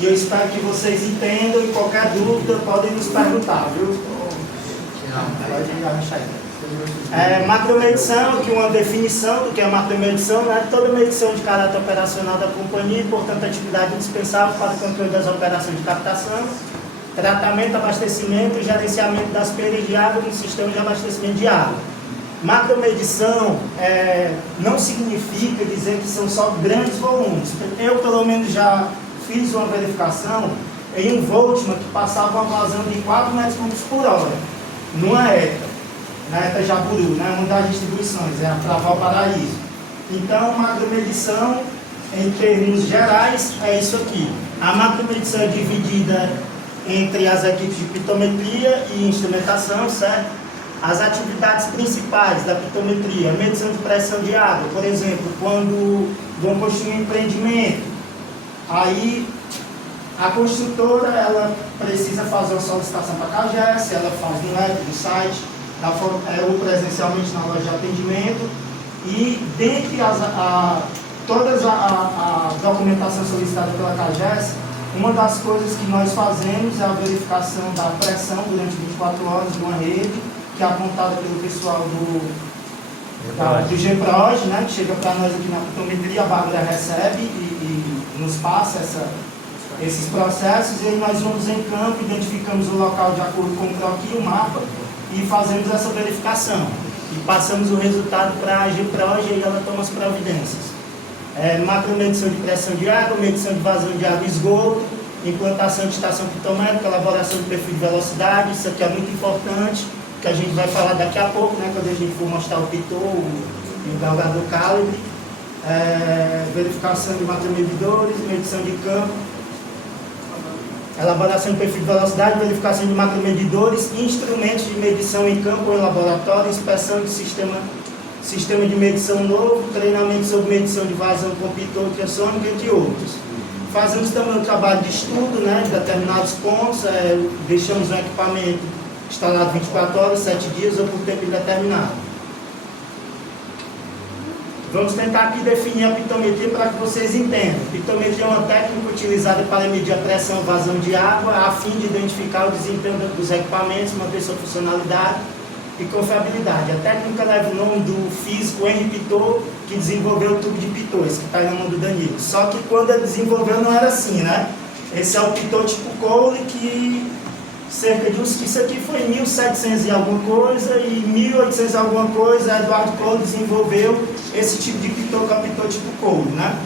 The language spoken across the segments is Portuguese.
E eu espero que vocês entendam, e qualquer dúvida podem nos perguntar, viu? Pode arranchar aí. Macromedição, que é uma definição do que é macromedição, né? Toda medição de caráter operacional da companhia, portanto, atividade indispensável para o controle das operações de captação, tratamento, abastecimento e gerenciamento das perdas de água no sistema de abastecimento de água. Macromedição não significa dizer que são só grandes volumes. Eu, pelo menos, já fiz uma verificação em um Voltman que passava uma vazão de 4 metros cúbicos por hora, numa ETA, na ETA Jaburu, né, uma das distribuições, para Valparaíso. Então, macromedição, em termos gerais, é isso aqui. A macromedição é dividida entre as equipes de pitometria e instrumentação, certo? As atividades principais da pitometria, medição de pressão de água, por exemplo, quando vão construir um empreendimento, aí a construtora ela precisa fazer uma solicitação para a CAGES, ela faz no web, no site, ou presencialmente na loja de atendimento, e dentre todas a documentação solicitada pela CAGES, uma das coisas que nós fazemos é a verificação da pressão durante 24 horas de uma rede, que é apontada pelo pessoal do GEPROD, né, que chega para nós aqui na pitometria, a Bárbara recebe e nos passa esses processos, e aí nós vamos em campo, identificamos o local de acordo com o croquis, o mapa, e fazemos essa verificação. E passamos o resultado para a GEPROD e aí ela toma as providências. Macromedição de pressão de água, medição de vazão de água e esgoto, implantação de estação pitométrica, elaboração de perfil de velocidade, isso aqui é muito importante, que a gente vai falar daqui a pouco, né, quando a gente for mostrar o pitot e o galgador calibre, verificação de macromedidores, medição de campo, elaboração de perfil de velocidade, verificação de macromedidores, instrumentos de medição em campo ou em laboratório, inspeção de sistema de medição novo, treinamento sobre medição de vazão com pitot ultrassônico, entre outros. Fazemos também um trabalho de estudo, né, de determinados pontos, deixamos um equipamento instalado 24 horas, 7 dias ou por tempo indeterminado. Vamos tentar aqui definir a pitometria para que vocês entendam. Pitometria é uma técnica utilizada para medir a pressão e vazão de água, a fim de identificar o desempenho dos equipamentos, manter sua funcionalidade e confiabilidade. A técnica leva o nome do físico Henri Pitot, que desenvolveu o tubo de Pitot, esse que está na mão do Danilo. Só que quando ele desenvolveu não era assim, né? Esse é o Pitot tipo Cole, que cerca de isso aqui foi em 1700 e alguma coisa, e 1800 e alguma coisa, Eduardo Cole desenvolveu esse tipo de Pitot, que é o Pitot tipo Cole, né?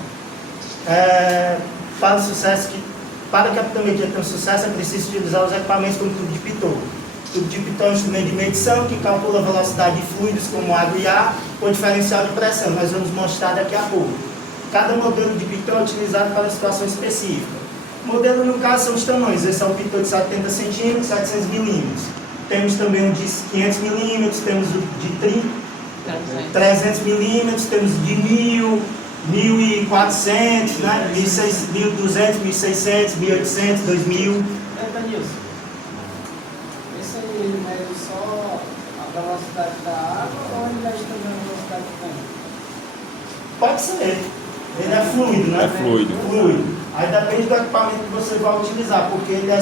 Para que a pitometria tenha sucesso, é preciso utilizar os equipamentos como o tubo de Pitot. O tubo de Pitot é um instrumento de medição que calcula a velocidade de fluidos como água e ar com diferencial de pressão. Nós vamos mostrar daqui a pouco. Cada modelo de Pitot é utilizado para situação específica. O modelo, no caso, são os tamanhos. Esse é o Pitot de 70 centímetros, 700 milímetros. Temos também o de 500 milímetros, temos o de 300 milímetros, temos de 1000, 1400, né? 1200, 1600, 1800, 2000. Danilson, esse aí ele mede só a velocidade da água ou ele mede também a velocidade do vento? Pode ser. Ele é fluido, né? É fluido. Fluido. Aí depende do equipamento que você vai utilizar, porque ele é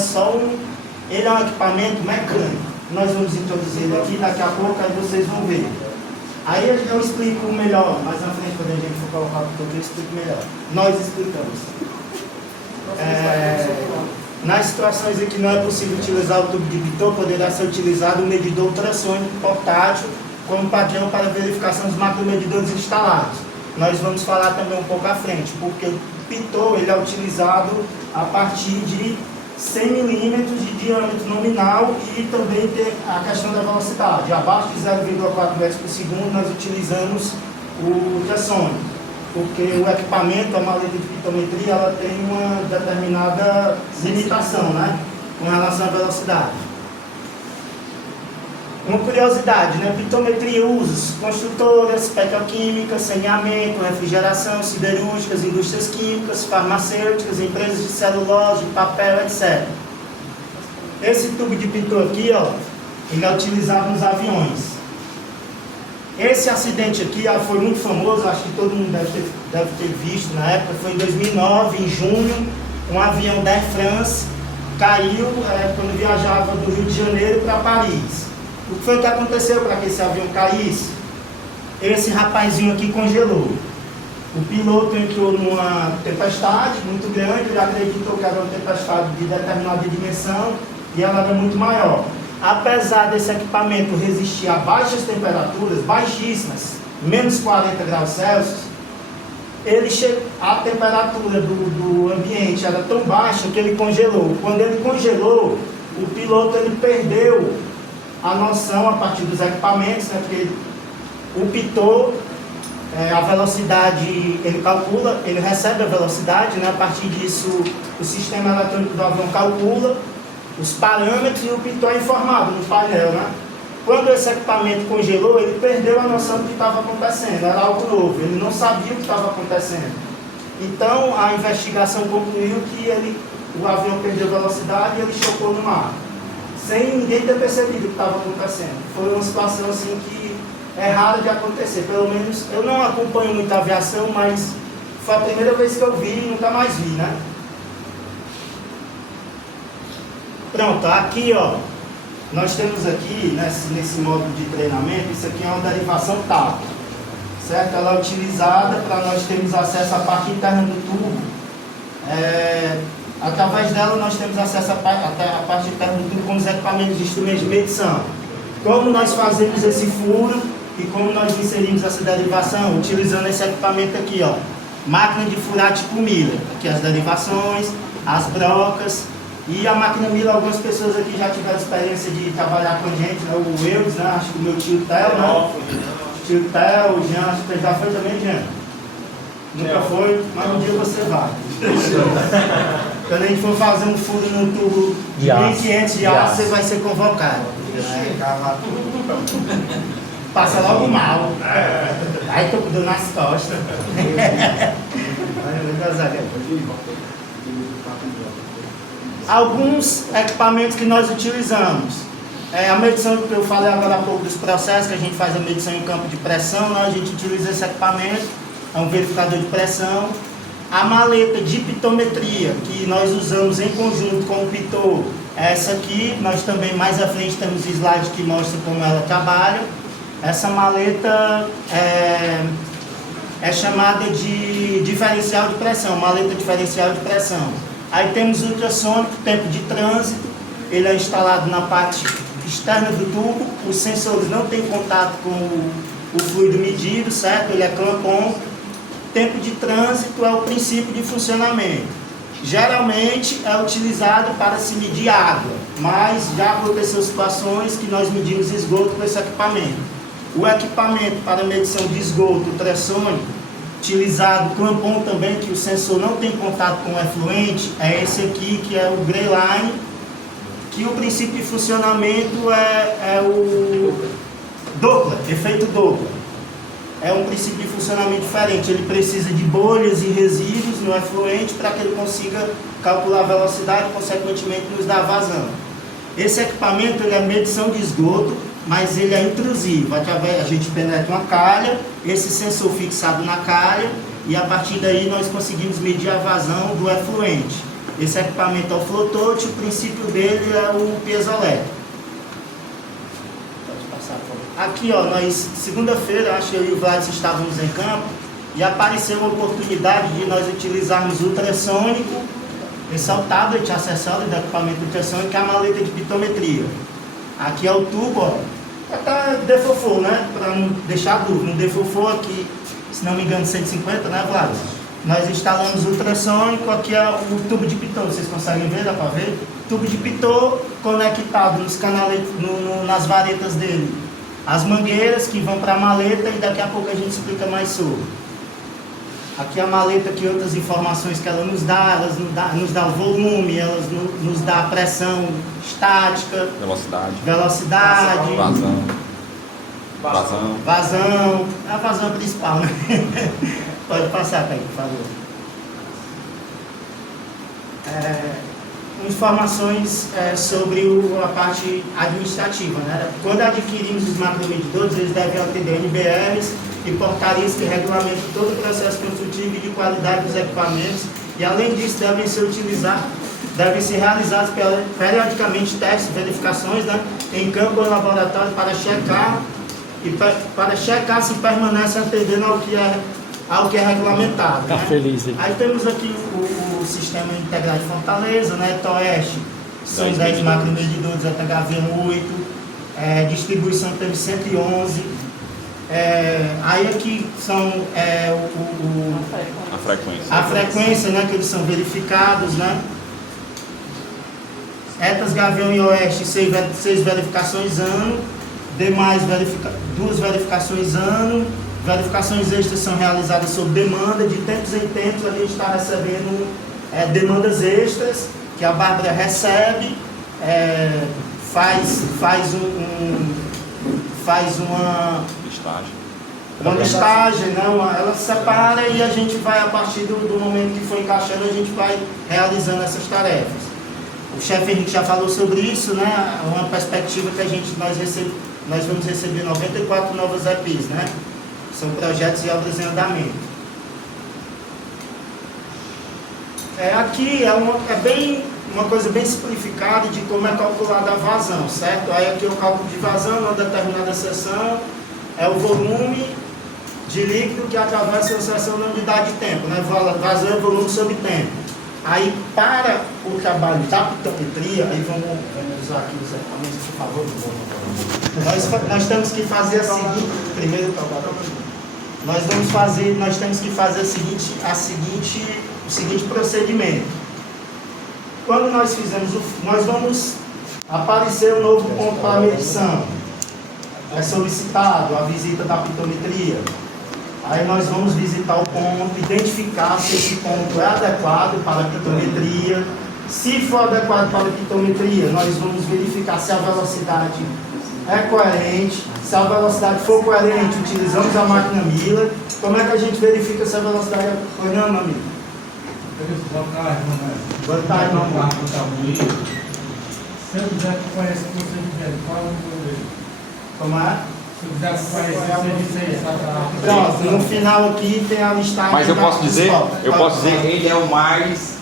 um equipamento mecânico. Nós vamos introduzir ele aqui, daqui a pouco, aí vocês vão ver. Aí eu explico melhor, mais na frente, quando a gente for colocar o tudo, eu explico melhor. Nós explicamos. Nas situações em que não é possível utilizar o tubo de Pitot, poderá ser utilizado um medidor ultrassônico portátil como padrão para verificação dos macromedidores instalados. Nós vamos falar também um pouco à frente, porque o Pitot ele é utilizado a partir de 100 milímetros de diâmetro nominal e também tem a questão da velocidade. Abaixo de 0,4 metros por segundo nós utilizamos o ultrassônico, porque o equipamento, a maleta de pitometria, ela tem uma determinada limitação, né, com relação à velocidade. Uma curiosidade, né? Pitometria usos: construtoras, petroquímicas, saneamento, refrigeração, siderúrgicas, indústrias químicas, farmacêuticas, empresas de celulose, de papel, etc. Esse tubo de Pitot aqui, ó, ele é utilizado nos aviões. Esse acidente aqui foi muito famoso, acho que todo mundo deve ter visto na época, foi em 2009, em junho, um avião da Air France caiu quando viajava do Rio de Janeiro para Paris. O que foi que aconteceu para que esse avião caísse? Esse rapazinho aqui congelou. O piloto entrou numa tempestade muito grande, ele acreditou que era uma tempestade de determinada dimensão e ela era muito maior. Apesar desse equipamento resistir a baixas temperaturas, baixíssimas, menos 40 graus Celsius, a temperatura do ambiente era tão baixa que ele congelou. Quando ele congelou, o piloto ele perdeu a noção a partir dos equipamentos, né, porque o pitot, a velocidade, ele calcula, ele recebe a velocidade, né, a partir disso o sistema eletrônico do avião calcula os parâmetros e o pitot é informado no painel, né? Quando esse equipamento congelou, ele perdeu a noção do que estava acontecendo, era algo novo, ele não sabia o que estava acontecendo. Então, a investigação concluiu que o avião perdeu velocidade e ele chocou no mar, sem ninguém ter percebido o que estava acontecendo. Foi uma situação assim que é rara de acontecer, pelo menos eu não acompanho muito a aviação, mas foi a primeira vez que eu vi e nunca mais vi, né? Pronto, aqui ó, nós temos aqui, nesse módulo de treinamento, isso aqui é uma derivação TAP, certo? Ela é utilizada para nós termos acesso à parte interna do tubo. Através dela nós temos acesso à parte interna do tubo com os equipamentos de instrumentos de medição. Como nós fazemos esse furo e como nós inserimos essa derivação? Utilizando esse equipamento aqui, ó, máquina de furar tipo milha. Aqui as derivações, as brocas. E a máquina Miller, algumas pessoas aqui já tiveram experiência de trabalhar com a gente, né? O Eudes, né? Acho que o meu tio Theo, né? Tio Theo, o Jean, acho que já foi também, Jean? Nunca foi, mas um dia você vai. Quando a gente for fazer um furo no tubo de 1.500 de aço, você vai ser convocado. Passa logo mal. Ai, tô com dor nas costas. Alguns equipamentos que nós utilizamos. A medição que eu falei agora há pouco dos processos, que a gente faz a medição em campo de pressão, né? A gente utiliza esse equipamento, é um verificador de pressão. A maleta de pitometria, que nós usamos em conjunto com o pitot, é essa aqui. Nós também, mais à frente, temos slide que mostra como ela trabalha. Essa maleta é chamada de diferencial de pressão, maleta diferencial de pressão. Aí temos o ultrassônico, tempo de trânsito, ele é instalado na parte externa do tubo, os sensores não têm contato com o fluido medido, certo? Ele é clampon. Tempo de trânsito é o princípio de funcionamento. Geralmente é utilizado para se medir água, mas já aconteceu situações que nós medimos esgoto com esse equipamento. O equipamento para medição de esgoto ultrassônico, utilizado clampon também, que o sensor não tem contato com o efluente, é esse aqui, que é o Greyline, que o princípio de funcionamento é o Doppler, efeito Doppler. É um princípio de funcionamento diferente, ele precisa de bolhas e resíduos no efluente para que ele consiga calcular a velocidade e, consequentemente, nos dar vazão. Esse equipamento ele é medição de esgoto, mas ele é intrusivo. A gente penetra uma calha, esse sensor fixado na calha, e a partir daí nós conseguimos medir a vazão do efluente. Esse equipamento é o flow-touch, o princípio dele é o piezoelétrico. Pode passar, por favor. Aqui, ó, nós, segunda-feira, acho que eu e o Vlad estávamos em campo, e apareceu a oportunidade de nós utilizarmos o ultrassônico. Esse é o tablet acessório do equipamento ultrassônico, que é a maleta de pitometria. Aqui é o tubo, ó, até defofou, né, para não deixar dúvida, não defofou aqui, se não me engano, 150, né, Vlad? Nós instalamos o ultrassônico, aqui é o tubo de pitot, vocês conseguem ver, dá para ver? Tubo de pitot conectado nos canaletes, nas varetas dele, as mangueiras que vão para a maleta, e daqui a pouco a gente explica mais sobre. Aqui a maleta, aqui outras informações que ela nos dá, nos dá o volume, elas nos dá a pressão estática, velocidade, vazão, é a vazão principal, né? Pode passar, Caio, por favor. Informações sobre a parte administrativa, né? Quando adquirimos os macromedidores, eles devem atender NBRs e portarias que regulamentam todo o processo construtivo e de qualidade dos equipamentos E além disso, devem ser realizados periodicamente testes, verificações, né, em campo ou em laboratório para checar se permanece atendendo ao que é regulamentado. Tá né? feliz aí. Aí temos aqui o Sistema Integrado de Fortaleza, né, TOEST, são 10 macromedidores, ZHV 8, distribuição teve 111. Aí aqui são a frequência, né, que eles são verificados, né? ETAS, Gavião e Oeste, 6 verificações ano, demais 2 verificações ano, verificações extras são realizadas sob demanda, de tempos em tempos a gente está recebendo demandas extras, que a Bárbara recebe, faz uma listagem, não, ela separa e a gente vai, a partir do momento que for encaixando, a gente vai realizando essas tarefas. O chefe Henrique já falou sobre isso, né? Uma perspectiva que nós vamos receber 94 novas EPIs, né? São projetos e obras em andamento. Aqui é bem uma coisa bem simplificada de como é calculada a vazão, certo? Aí aqui o cálculo de vazão numa determinada seção é o volume de líquido que atravessa a seção na unidade de tempo, né? Vazão é volume sobre tempo. Aí, para o trabalho da pitometria, aí vamos usar aqui os equipamentos, por favor. Nós temos que fazer a seguinte, nós temos que fazer o seguinte procedimento. Quando nós fizermos nós vamos aparecer um novo ponto para a medição. É solicitado a visita da pitometria. Aí nós vamos visitar o ponto, identificar se esse ponto é adequado para a pitometria. Se for adequado para a pitometria, nós vamos verificar se a velocidade é coerente. Se a velocidade for coerente, utilizamos a máquina Miller. Como é que a gente verifica se a velocidade é coerente, não, amigo? Boa tarde, meu amigo. Se eu quiser que conheça o que você quiser, qual é o nome dele? Como é? Se eu quiser que conheça o que você quiser. Pronto, no final aqui tem a listagem. Mas eu posso dizer, ele é o mais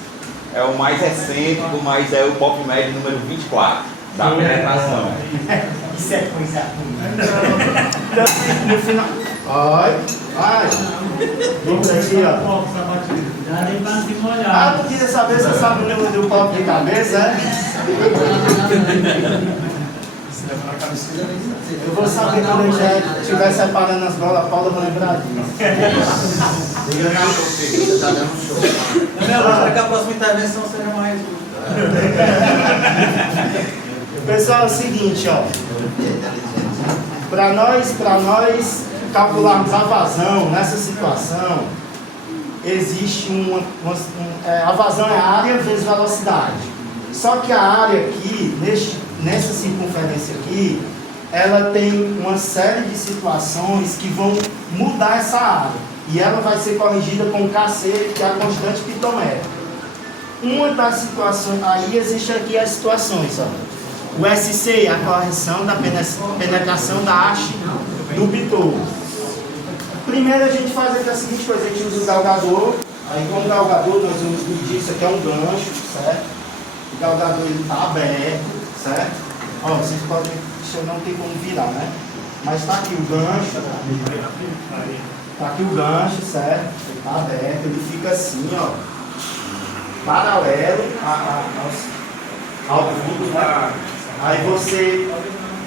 excêntrico, mas é o PopMed número 24 da penetração. Isso é coisa ruim. Então, no final. Olha. Vamos aqui, ó. Já nem para se molhar. Ah, tu queria saber se você sabe o número do copo de cabeça, é? Eu vou saber quando eu já estiver separando as bolas, a Paula, eu vou lembrar disso. Você está dando um show. Eu me acho que a próxima intervenção será mais Pessoal, é o seguinte, ó. Para nós calcularmos a vazão nessa situação, existe a vazão é a área vezes velocidade. Só que a área aqui, nessa circunferência aqui, ela tem uma série de situações que vão mudar essa área. E ela vai ser corrigida com KC, que é a constante pitométrica. Uma das situações, aí existe aqui as situações, ó. O SC é a correção da penetração da haste do pitot. Primeiro a gente faz aqui a seguinte coisa, a gente usa o galgador. Aí com o galgador nós vamos medir, isso aqui é um gancho, certo? O galgador ele está aberto, certo? Ó, vocês podem, isso não tem como virar, né? Mas está aqui o gancho, está aqui o gancho, certo? Ele está aberto, ele fica assim, ó, paralelo ao fundo, né? Aí você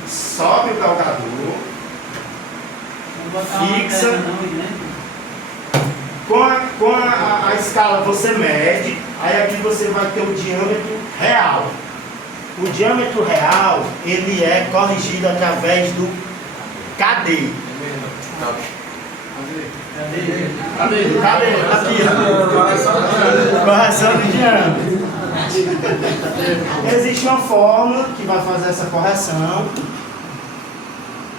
sobe o galgador, fixa, com a escala você mede, aí aqui você vai ter o diâmetro real. O diâmetro real, ele é corrigido através do KD. Cadê? Aqui, ó. Correção de diâmetro. Existe uma fórmula que vai fazer essa correção.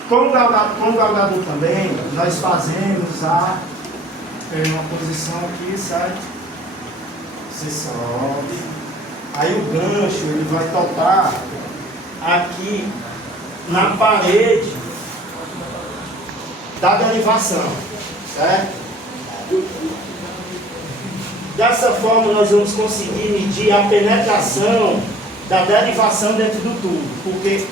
Com o galgador também, nós fazemos uma posição aqui, certo? Você sobe. Aí o gancho ele vai tocar aqui na parede da derivação, certo? Dessa forma, nós vamos conseguir medir a penetração da derivação dentro do tubo, porque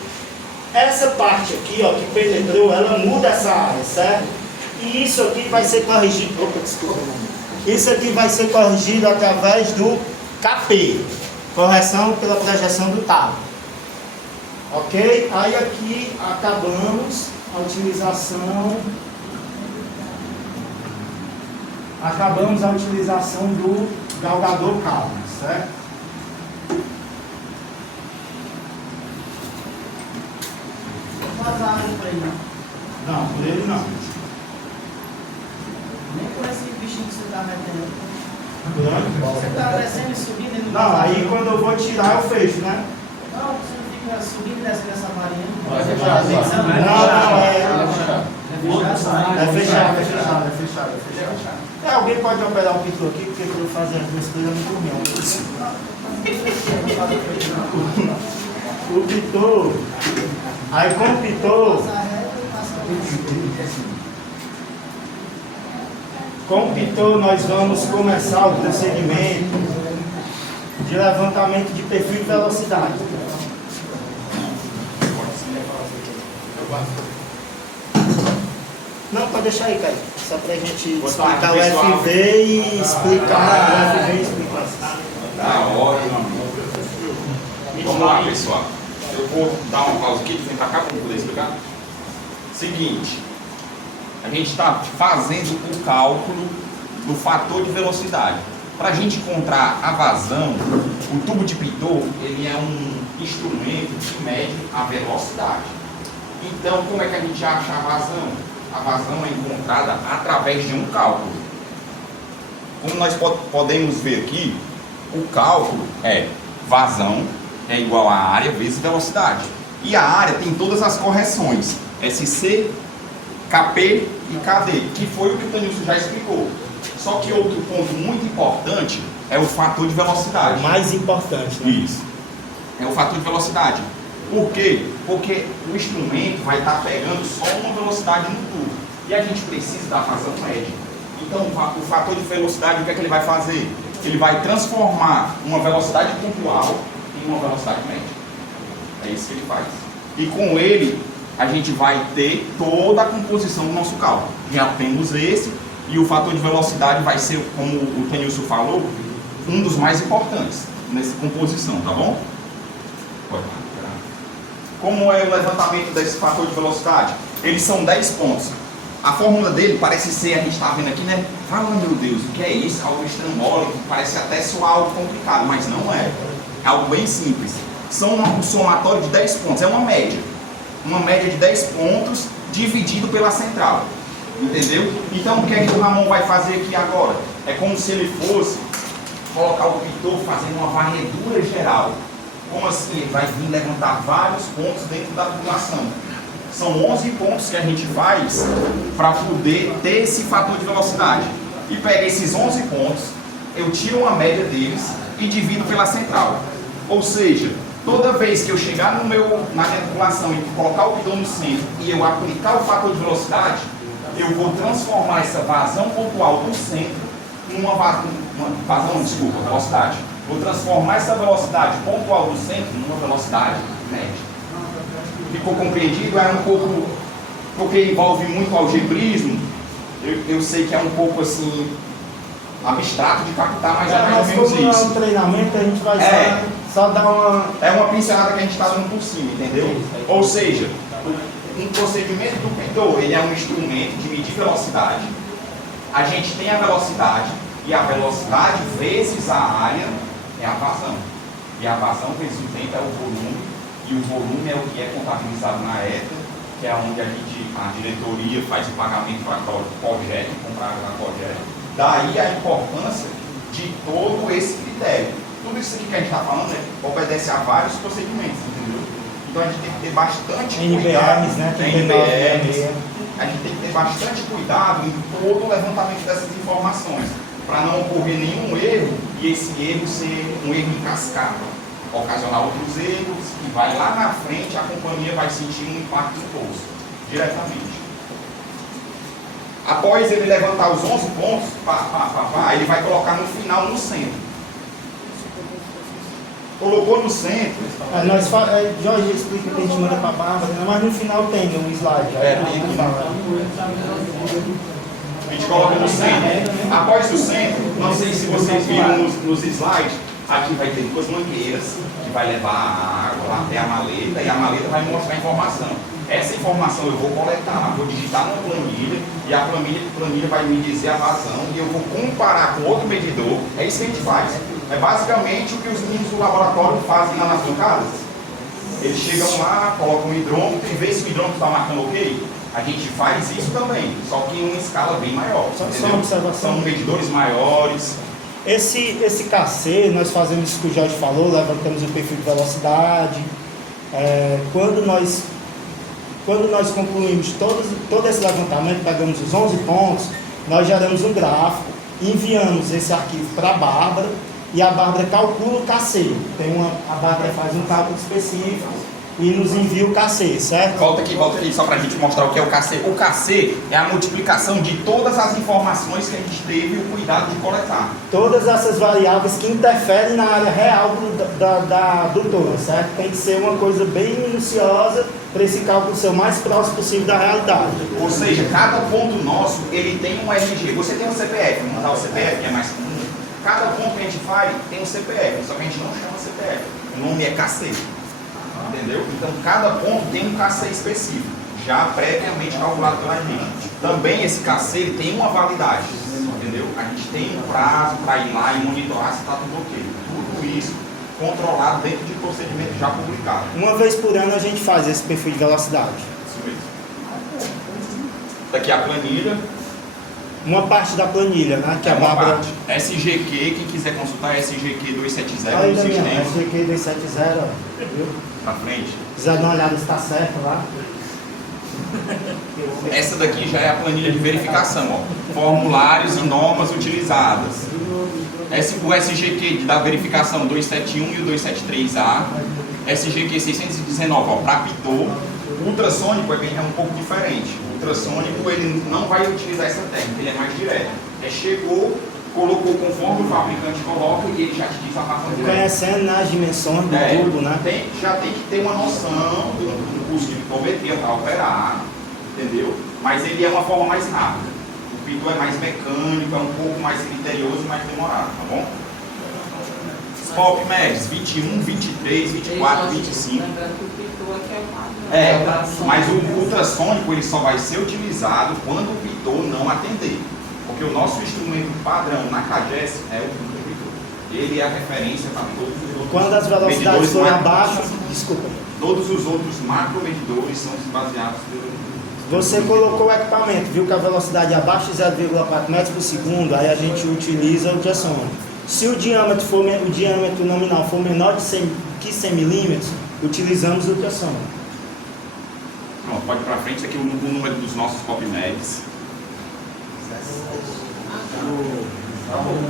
essa parte aqui, ó, que penetrou, ela muda essa área, certo? E isso aqui vai ser corrigido. Opa, desculpa. Isso aqui vai ser corrigido através do KP, correção pela projeção do talo. Ok? Aí aqui acabamos a utilização. Acabamos a utilização do galgador cabo, certo? Vazado por ele, não. Não, por ele não. Nem por esse bichinho que você está metendo. Por Você está descendo e subindo e não, aí quando eu vou tirar eu fecho, né? Não, você não fica subindo e descendo essa varinha. Vai fechar, É fechado. Alguém pode operar o pitor aqui, porque eu fazer as duas coisas muito ruim. O pitor, aí com o pitor, nós vamos começar o procedimento de levantamento de perfil e velocidade. Não, pode deixar aí, Caio. Só pra gente explicar o FV e explicar o FV e explicar. Da hora, meu amigo. Vamos lá, pessoal. Eu vou dar uma pausa aqui, vem pra cá para poder explicar. Seguinte, a gente está fazendo o cálculo do fator de velocidade. Para a gente encontrar a vazão, o tubo de Pitot, ele é um instrumento que mede a velocidade. Então, como é que a gente acha a vazão? A vazão é encontrada através de um cálculo. Como nós podemos ver aqui, o cálculo é vazão é igual a área vezes velocidade. E a área tem todas as correções, SC, KP e KD, que foi o que o Tanilson já explicou. Só que outro ponto muito importante é o fator de velocidade. O mais importante, né? Isso. É o fator de velocidade. Por quê? Porque o instrumento vai estar pegando só uma velocidade no tubo. E a gente precisa da vazão média. Então, o fator de velocidade, o que é que ele vai fazer? Ele vai transformar uma velocidade pontual em uma velocidade média. É isso que ele faz. E com ele, a gente vai ter toda a composição do nosso cálculo. Já temos esse, e o fator de velocidade vai ser, como o Tanilson falou, um dos mais importantes nessa composição, tá bom? Pode. Como é o levantamento desse fator de velocidade? Eles são 10 pontos. A fórmula dele parece ser, a gente está vendo aqui, né? Fala, meu Deus, o que é isso? Algo estrambólico, parece até soar algo complicado, mas não é. É algo bem simples. São um somatório de 10 pontos, é uma média. Uma média de 10 pontos dividido pela central. Entendeu? Então o que é que o Ramon vai fazer aqui agora? É como se ele fosse colocar o Pitot fazendo uma varredura geral. Como assim? Ele vai vir levantar vários pontos dentro da tubulação. São 11 pontos que a gente faz para poder ter esse fator de velocidade. E pega esses 11 pontos, eu tiro uma média deles e divido pela central. Ou seja, toda vez que eu chegar na minha tubulação e colocar o Pitot no centro e eu aplicar o fator de velocidade, eu vou transformar essa vazão pontual do centro numa velocidade. Vou transformar essa velocidade pontual do centro numa velocidade média. Ficou compreendido? É um pouco, porque envolve muito algebrismo, eu sei que é um pouco assim, abstrato de captar, mas é mais ou menos como isso. É um treinamento, a gente vai só dar uma... É uma pincelada que a gente está dando por cima, entendeu? Ou seja, um procedimento do Pitot, ele é um instrumento de medir velocidade. A gente tem a velocidade, e a velocidade vezes a área é a vazão. E a vazão vezes o tempo é o volume, e o volume é o que é contabilizado na ETA, que é onde a diretoria faz o pagamento para a COGEC, comprar na COGEC. Daí a importância de todo esse critério. Tudo isso aqui que a gente está falando obedece a vários procedimentos, entendeu? Então a gente tem que ter bastante cuidado. NBRs, né? NBRs. A gente tem que ter bastante cuidado em todo o levantamento dessas informações, para não ocorrer nenhum erro e esse erro ser um erro em cascata, ocasionar outros erros e vai lá na frente a companhia vai sentir um impacto no bolso, diretamente. Após ele levantar os 11 pontos, ele vai colocar no final, no centro. Colocou no centro. Jorge explica que a gente manda para a Bárbara, mas no final tem um slide. Tem aqui. A gente coloca no centro. Após o centro, não sei se vocês viram nos slides, aqui vai ter duas mangueiras que vai levar a água lá até a maleta e a maleta vai mostrar a informação. Essa informação eu vou coletar, vou digitar numa planilha e a planilha vai me dizer a vazão e eu vou comparar com outro medidor. É isso que a gente faz. É basicamente o que os meninos do laboratório fazem lá nas bancadas. Eles chegam lá, colocam o hidrômetro e vê se o hidrômetro está marcando ok. A gente faz isso também, só que em uma escala bem maior. São medidores maiores. Esse KC, nós fazemos isso que o Jorge falou, levantamos o perfil de velocidade. Quando nós concluímos todo esse levantamento, pegamos os 11 pontos, nós geramos um gráfico, enviamos esse arquivo para a Bárbara e a Bárbara calcula o KC. A Bárbara faz um cálculo específico e nos envia o KC, certo? Volta aqui, só para a gente mostrar o que é o KC. O KC é a multiplicação de todas as informações que a gente teve o cuidado de coletar. Todas essas variáveis que interferem na área real da doutora, certo? Tem que ser uma coisa bem minuciosa para esse cálculo ser o mais próximo possível da realidade. Ou seja, cada ponto nosso, ele tem um RG. Você tem um CPF, vamos mandar o CPF, que é mais comum. Cada ponto que a gente faz tem um CPF, só que a gente não chama CPF. O nome é KC. Entendeu? Então, cada ponto tem um KC específico, já previamente calculado pela gente. Também esse KC ele tem uma validade, entendeu? A gente tem um prazo para ir lá e monitorar se está tudo ok. Tudo isso controlado dentro de procedimento já publicado. Uma vez por ano a gente faz esse perfil de velocidade. Isso mesmo. Daqui a planilha. Uma parte da planilha, né? Que é a Bárbara... SGQ, quem quiser consultar, SGQ 270 Aí, no sistema. SGQ 270, viu? Pra frente. Se quiser dar uma olhada se está certo lá. Essa daqui já é a planilha de verificação, ó. Formulários e normas utilizadas. O SGQ da verificação 271 e o 273A. SGQ 619, ó, para pitot. Ultrassônico é um pouco diferente. O ultrassônico ele não vai utilizar essa técnica, ele é mais direto. Chegou, colocou conforme o fabricante coloca e ele já te diz a razão direta. Conhecendo as dimensões do tubo, né? Já tem que ter uma noção do curso de pitometria para operar, entendeu? Mas ele é uma forma mais rápida. O pitot é mais mecânico, é um pouco mais criterioso e mais demorado, tá bom? Pop Mads 21, 23, 24, 25. Mas o ultrassônico ele só vai ser utilizado quando o pitot não atender. Porque o nosso instrumento padrão na CAGES é o pitot. Ele é a referência para todos os outros. Quando as velocidades forem abaixo, desculpa. Todos os outros macromedidores são baseados pelo... Você colocou o equipamento, viu que a velocidade é abaixo de 0,4 metros por segundo, aí a gente utiliza o ultrassônico. Se o diâmetro nominal for menor que 100 milímetros, utilizamos o ultrassônico. Pronto, pode ir para frente, aqui o número dos nossos Pop Mads.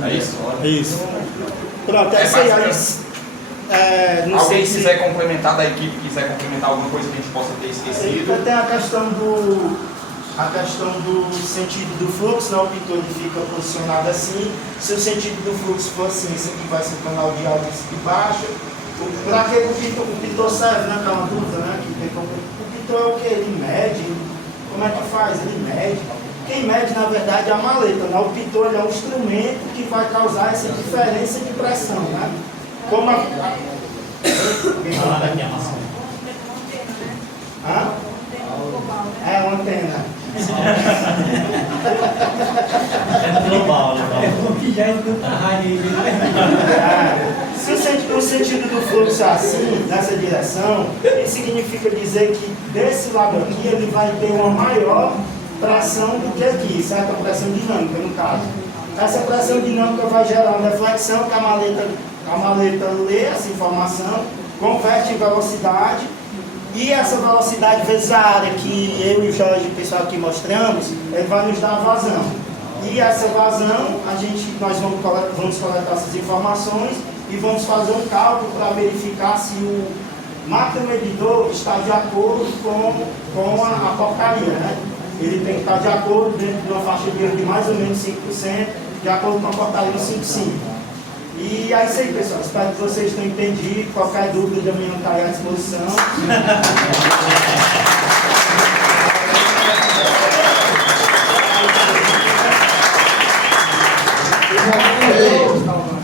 É isso? Isso. Pronto, é isso aí. Alguém quiser complementar da equipe, quiser complementar alguma coisa que a gente possa ter esquecido. Tem a questão do sentido do fluxo, né? O pitot fica posicionado assim. Se o sentido do fluxo for assim, esse aqui vai ser o canal de alta e esse de baixa. Para que o pitot serve, né? Que é uma dúvida, né? O pitot é o que? Ele mede? Como é que faz? Ele mede. Quem mede, na verdade, é a maleta, né? O pitot ele é um instrumento que vai causar essa diferença de pressão, né? Como a... Hã? É uma antena. É global, que já escuta a rádio. Se o sentido do fluxo é assim, nessa direção, isso significa dizer que desse lado aqui ele vai ter uma maior pressão do que aqui, certo? A pressão dinâmica, no caso. Essa pressão dinâmica vai gerar uma deflexão que a maleta lê essa informação, converte em velocidade. E essa velocidade vezes a área que eu e o Jorge, o pessoal aqui mostramos, ele vai nos dar a vazão. E essa vazão, nós vamos coletar essas informações e vamos fazer um cálculo para verificar se o macromedidor está de acordo com a porcaria, né? ele tem que estar de acordo dentro de uma faixa de erro de mais ou menos 5%, de acordo com a portaria 55. E é isso aí, pessoal. Espero que vocês tenham entendido. Qualquer dúvida, também não está à disposição.